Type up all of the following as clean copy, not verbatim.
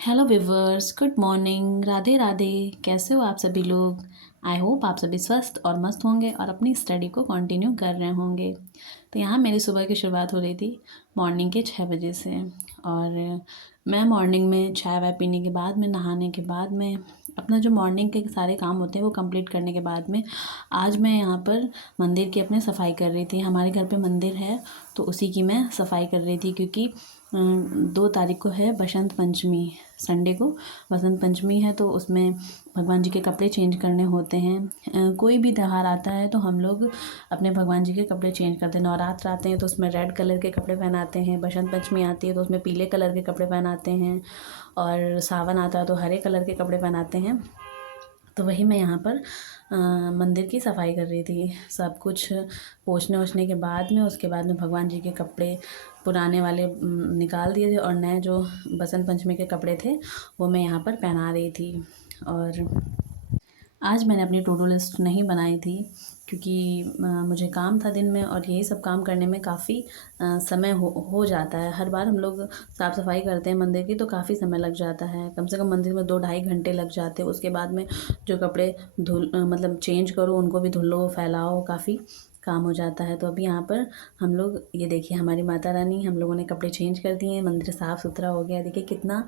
Hello viewers, good morning, Radhe Radhe. कैसे हो आप सभी लोग? आई होप आप सभी स्वस्थ और मस्त होंगे और अपनी स्टडी को कंटिन्यू कर रहे होंगे। तो यहाँ मेरी सुबह की शुरुआत हो रही थी मॉर्निंग के 6 बजे से। और मैं मॉर्निंग में चाय वाय पीने के बाद में, नहाने के बाद में, अपना जो मॉर्निंग के सारे काम होते हैं वो कंप्लीट करने के बाद में आज मैं यहाँ पर मंदिर की अपने सफाई कर रही थी। हमारे घर पे मंदिर है तो उसी की मैं सफाई कर रही थी, क्योंकि 2 तारीख को है बसंत पंचमी। संडे को बसंत पंचमी है तो उसमें भगवान जी के कपड़े चेंज करने होते हैं। कोई भी त्यौहार आता है तो हम लोग अपने भगवान जी के कपड़े चेंज करते हैं। नवरात्र आते हैं तो उसमें रेड कलर के कपड़े पहनाते हैं, बसंत पंचमी आती है तो उसमें पीले कलर के कपड़े पहनाते हैं, और सावन आता है तो हरे कलर के कपड़े पहनाते हैं। तो वही मैं यहाँ पर मंदिर की सफाई कर रही थी। सब कुछ पोंछने ओछने के बाद में, उसके बाद में भगवान जी के कपड़े पुराने वाले निकाल दिए थे और नए जो बसंत पंचमी के कपड़े थे वो मैं यहाँ पर पहना रही थी। और आज मैंने अपनी टू डू लिस्ट नहीं बनाई थी, क्योंकि मुझे काम था दिन में और यही सब काम करने में काफ़ी समय हो जाता है। हर बार हम लोग साफ़ सफाई करते हैं मंदिर की तो काफ़ी समय लग जाता है, कम से कम मंदिर में 2 ढाई घंटे लग जाते हैं। उसके बाद में जो कपड़े मतलब चेंज करो, उनको भी धुलो फैलाओ, काफ़ी काम हो जाता है। तो अभी यहाँ पर हम लोग, ये देखिए हमारी माता रानी, हम लोगों ने कपड़े चेंज कर दिए हैं, मंदिर साफ़ सुथरा हो गया। देखिए कितना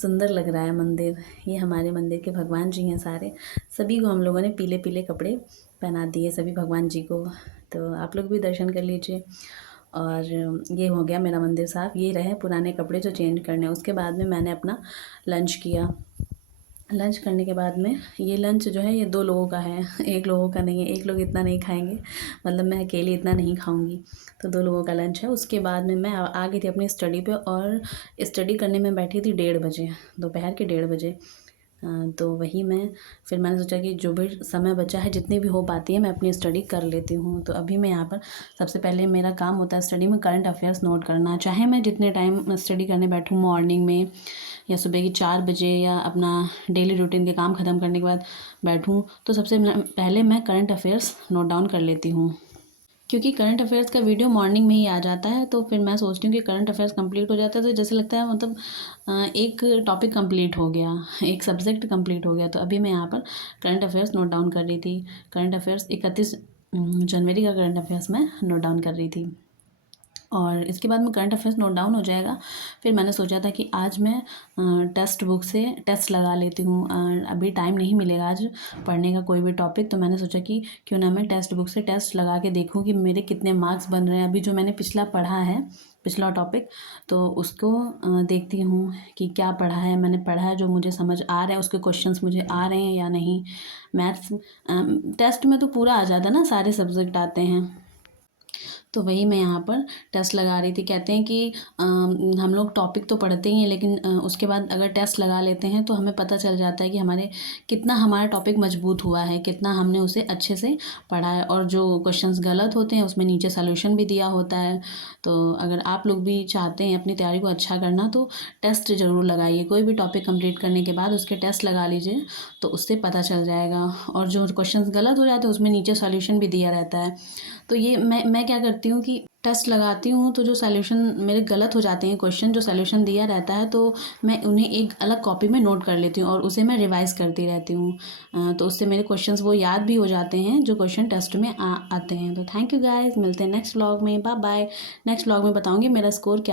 सुंदर लग रहा है मंदिर। ये हमारे मंदिर के भगवान जी हैं सारे, सभी को हम लोगों ने पीले पीले कपड़े पहना दिए, सभी भगवान जी को। तो आप लोग भी दर्शन कर लीजिए। और ये हो गया मेरा मंदिर साफ़। ये रहे पुराने कपड़े जो चेंज करने हैं। उसके बाद में मैंने अपना लंच किया। लंच करने के बाद में, ये लंच जो है ये 2 लोगों का है, एक लोगों का नहीं है। एक लोग इतना नहीं खाएंगे, मतलब मैं अकेली इतना नहीं खाऊंगी, तो 2 लोगों का लंच है। उसके बाद में मैं आ गई थी अपनी स्टडी पे, और स्टडी करने में बैठी थी 1:30 बजे, दोपहर के 1:30 बजे। तो वही फिर मैंने सोचा कि जो भी समय बचा है, जितनी भी हो पाती है मैं अपनी स्टडी कर लेती हूँ। तो अभी मैं यहाँ पर सबसे पहले मेरा काम होता है स्टडी में करंट अफेयर्स नोट करना। चाहे मैं जितने टाइम स्टडी करने बैठूँ, मॉर्निंग में या सुबह की 4 बजे, या अपना डेली रूटीन के काम ख़त्म करने के बाद बैठूँ, तो सबसे पहले मैं करंट अफेयर्स नोट डाउन कर लेती हूँ। क्योंकि करंट अफेयर्स का वीडियो मॉर्निंग में ही आ जाता है, तो फिर मैं सोचती हूँ कि करंट अफेयर्स कंप्लीट हो जाता है तो जैसे लगता है मतलब एक टॉपिक कंप्लीट हो गया, एक सब्जेक्ट कंप्लीट हो गया। तो अभी मैं यहाँ पर करंट अफेयर्स नोट डाउन कर रही थी। करंट अफेयर्स 31 जनवरी का करंट अफेयर्स मैं नोट डाउन कर रही थी। और इसके बाद में करंट अफेयर्स नोट डाउन हो जाएगा। फिर मैंने सोचा था कि आज मैं टेक्स्ट बुक से टेस्ट लगा लेती हूँ। अभी टाइम नहीं मिलेगा आज पढ़ने का कोई भी टॉपिक, तो मैंने सोचा कि क्यों ना मैं टेक्स्ट बुक से टेस्ट लगा के देखूँ कि मेरे कितने मार्क्स बन रहे हैं। अभी जो मैंने पिछला पढ़ा है, पिछला टॉपिक, तो उसको देखती हूँ कि क्या पढ़ा है मैंने, पढ़ा है जो मुझे समझ आ रहे हैं, उसके क्वेश्चंस मुझे आ रहे हैं या नहीं। मैथ्स टेस्ट में तो पूरा आ जाता है ना, सारे सब्जेक्ट आते हैं। तो वही मैं यहाँ पर टेस्ट लगा रही थी। कहते हैं कि हम लोग टॉपिक तो पढ़ते ही हैं, लेकिन उसके बाद अगर टेस्ट लगा लेते हैं तो हमें पता चल जाता है कि कितना हमारा टॉपिक मजबूत हुआ है, कितना हमने उसे अच्छे से पढ़ा है। और जो क्वेश्चंस गलत होते हैं उसमें नीचे सॉल्यूशन भी दिया होता है। तो अगर आप लोग भी चाहते हैं अपनी तैयारी को अच्छा करना, तो टेस्ट ज़रूर लगाइए। कोई भी टॉपिक कंप्लीट करने के बाद उसके टेस्ट लगा लीजिए, तो उससे पता चल जाएगा। और जो क्वेश्चंस गलत हो जाते हैं उसमें नीचे सॉल्यूशन भी दिया रहता है। तो ये मैं क्या करती हूँ कि टेस्ट लगाती हूँ, तो जो सॉल्यूशन मेरे गलत हो जाते हैं क्वेश्चन, जो सॉल्यूशन दिया रहता है, तो मैं उन्हें एक अलग कॉपी में नोट कर लेती हूँ और उसे मैं रिवाइज़ करती रहती हूँ। तो उससे मेरे क्वेश्चंस वो याद भी हो जाते हैं जो क्वेश्चन टेस्ट में आते हैं। तो थैंक यू गाइस, मिलते हैं नेक्स्ट व्लॉग में। Bye bye. नेक्स्ट व्लॉग में बताऊँगी मेरा स्कोर क्या